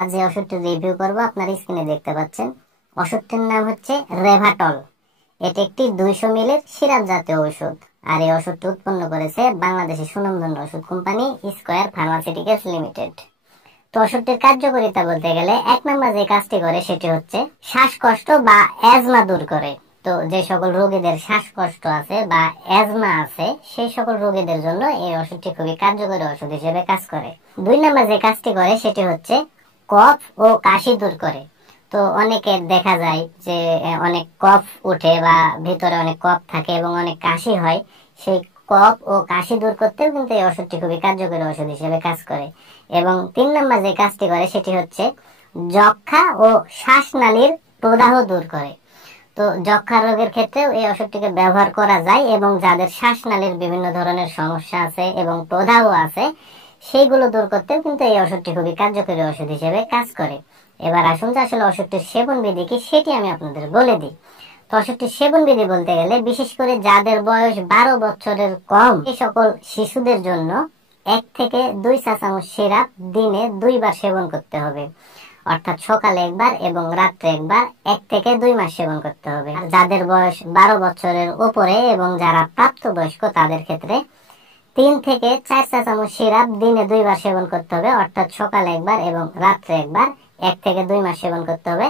আজ যে ওষুধটি রিভিউ করব আপনারা স্ক্রিনে দেখতে পাচ্ছেন। ওষুধটির নাম হচ্ছে রেভাটল। এটি একটি 200 মিলির সিরাপ জাতীয় ওষুধ। আর এই ওষুধটি উৎপন্ন করেছে বাংলাদেশের সুনামধন্য ওষুধ কোম্পানি স্কয়ার ফার্মাসিউটিক্যালস লিমিটেড। তো ওষুধটির কার্যকারিতা বলতে গেলে 1 নম্বর যে কাজটি করে সেটি হচ্ছে শ্বাসকষ্ট বা অ্যাজমা দূর করে। তো যে সকল রোগীদের শ্বাসকষ্ট আছে বা অ্যাজমা আছে সেই সকল রোগীদের জন্য এই ওষুধটি খুবই কার্যকরী ওষুধ হিসেবে কাজ করে। 2 নম্বর যে কাজটি করে সেটি হচ্ছে কফ ও কাশি দূর করে। তো অনেকের দেখা যায় যে অনেক কফ উঠে বা ভিতরে অনেক কফ থাকে এবং অনেক কাশি হয়। সেই কফ ও কাশি দূর করতেও কিন্তু এই ওষুধটি খুবই কার্যকরী ওষুধ হিসেবে কাজ করে। এবং 3 নম্বর যে কাজটি করে সেটি হচ্ছে যক্ষ্মা ও শ্বাসনালীর প্রদাহ দূর করে। তো যক্ষ্মা রোগের ক্ষেত্রেও এই ওষুধটিকে ব্যবহার করা যায় এবং যাদের শ্বাসনালীর বিভিন্ন ধরনের সমস্যা আছে এবং প্রদাহ আছে সেইগুলো দূর করতেও কিন্তু এই ওষুধটি খুবই কার্যকরী ওষুধ হিসেবে কাজ করে। এবার আসুন যে আসলে ওষুধটির সেবন বিধি কি সেটি আমি আপনাদের বলে দিই। তো ওষুধটির সেবন বিধি বলতে গেলে বিশেষ করে যাদের বয়স 12 বছরের কম এই সকল শিশুদের জন্য 1 থেকে 2 চা চামচ সিরাপ দিনে 2 বার সেবন করতে হবে। অর্থাৎ সকালে একবার এবং রাত্রে একবার 1 থেকে 2 মাস সেবন করতে হবে। আর যাদের বয়স 12 বছরের উপরে এবং যারা প্রাপ্তবয়স্ক তাদের ক্ষেত্রে 3 থেকে 4 চা চামচ সিরাপ দিনে 2 বার সেবন করতে হবে। অর্থাৎ সকালে একবার এবং রাত্রে একবার 1 থেকে 2 মাস সেবন করতে হবে।